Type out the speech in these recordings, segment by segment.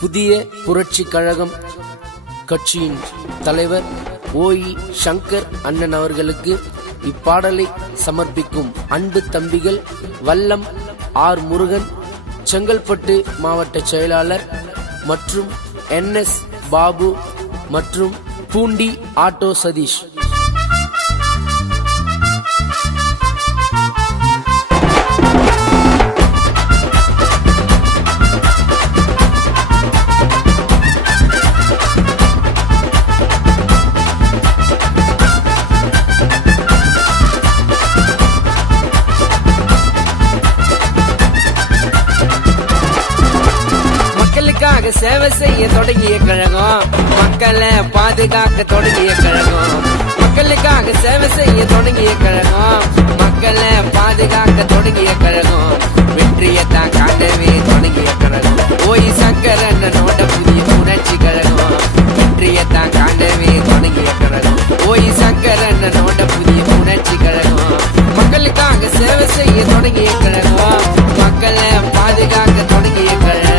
புதிய புரட்சி கழகம் கட்சியின் தலைவர் ஓஇ சங்கர் அண்ணன் அவர்களுக்கு இப்பாடலை சமர்ப்பிக்கும் அன்பு தம்பிகள் வல்லம் ஆர் முருகன், செங்கல்பட்டு மாவட்ட செயலாளர், மற்றும் NS பாபு மற்றும் பூண்டி ஆட்டோ சதீஷ். மக்களுக்காக சேவை செய்ய தொடங்கிய கழகம், மக்களை பாதுகாக்க தொடங்கிய கழகம். மக்களுக்காக சேவை செய்ய தொடங்கிய கழகம், மக்களை பாதுகாக்க தொடங்கிய கழகம். வெற்றியத்தான் காணவே தொடங்கிய கழகம் ஓஇ சங்கர் அண்ணனோட புதிய புரட்சி கழகம். வெற்றியத்தான் காணவே தொடங்கிய கழகம் ஓஇ சங்கர் அண்ணனோட புதிய புரட்சி கழகம். மக்களுக்காக சேவை செய்ய தொடங்கிய கழகம், மக்களை பாதுகாக்க தொடங்கிய கழகம்.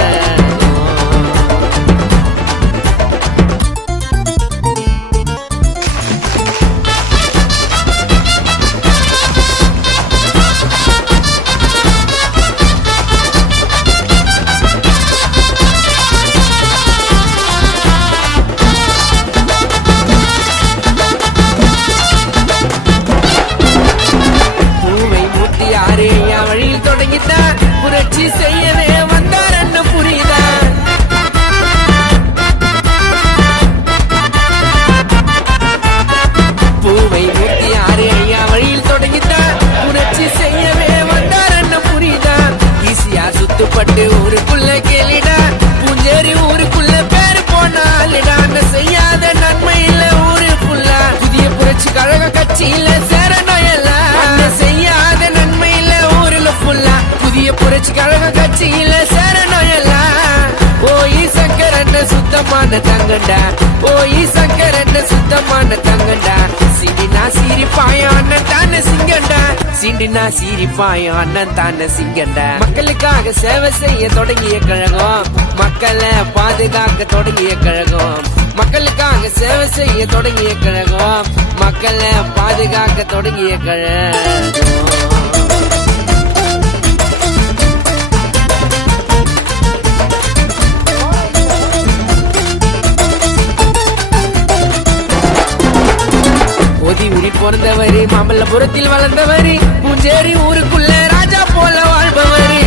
வழியில் தொடங்கிட்டார் புரட்சி செய்யவே வந்தார் என்ன புரியுதா? பூவை 106 ஐயா வழியில் தொடங்கிட்டார் புரட்சி செய்யவே வந்தார் என்ன புரியுதா? ஈஸியா சுத்துப்பட்டு ஊருக்குள்ள கேளிடா, பூஞ்சேரி ஊருக்குள்ள பேரு போனாலிடா. செய்யாத நன்மை இல்ல ஊரு ஃபுல்லா, புதிய புரட்சி கழக கட்சியில சேரணும் எல்லாம். செய்யாத நன்மை இல்ல ஊருல ஃபுல்லா, புதிய புரட்சி கழக கட்சியில சேரணும் எல்லாம். ஓஇ சங்கர் அண்ணன் சுத்தமான தங்கண்டா, ஓஇ சங்கர் அண்ணன் சுத்தமான தங்கண்டா. சிண்டினா சிரிப்பாயம் அண்ணன் தானே சிங்கண்டா, சிண்டினா சிரிப்பாயம் அண்ணன் தானே சிங்கண்டா. மக்களுக்காக சேவை செய்ய தொடங்கிய கழகம், மக்களை பாதுகாக்க தொடங்கிய கழகம். மக்களுக்காக சேவை செய்ய தொடங்கிய கழகம், மக்களை பாதுகாக்க தொடங்கிய கழகம். ஒதிவுரி பிறந்தவரு, மாமல்லபுரத்தில் வளர்ந்தவரு, பூஞ்சேரி ஊருக்குள்ள ராஜா போல வாழ்பவரு.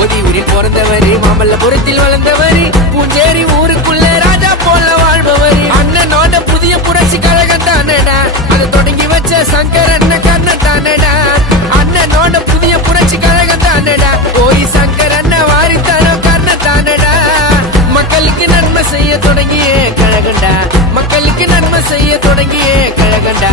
ஒதிவுரி பிறந்தவரு, மாமல்லபுரத்தில் வளர்ந்தவரு, பூஞ்சேரி ஊருக்குள்ள ராஜா போல வாழ்பவரு. அண்ணனோட புதிய புரட்சி கழகம் தானடா, அதை தொடங்கி வச்ச சங்கர் அண்ணன் கண்ணன் தானடா. அண்ணனோட புதிய புரட்சி கழகம் தானடா, ஓஇ சங்கர் அண்ணன் வாரித்தரம் கண்ணன் தானடா. மக்களுக்கு நன்மை செய்ய தொடங்கிய கழகண்டா, மக்களுக்கு நன்மை செய்ய தொடங்கிய கழகண்டா.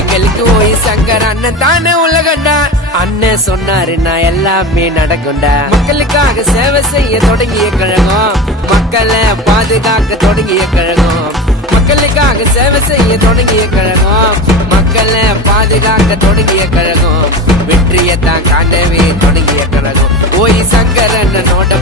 எங்களுக்கு ஓஇ சங்கர் அண்ணன் தானே உலகண்டா. அண்ணன் சொன்னாரு நான் எல்லாமே நடக்கும்டா. மக்களுக்காக சேவை செய்ய தொடங்கிய கழகம், மக்களை பாதுகாக்க தொடங்கிய கழகம். மக்களுக்காக சேவை செய்ய தொடங்கிய கழகம், மக்களை பாதுகாக்க தொடங்கிய கழகம். வெற்றியத்தான் காணவே தொடங்கிய கழகம் ஓஇ சங்கர் அண்ணனோட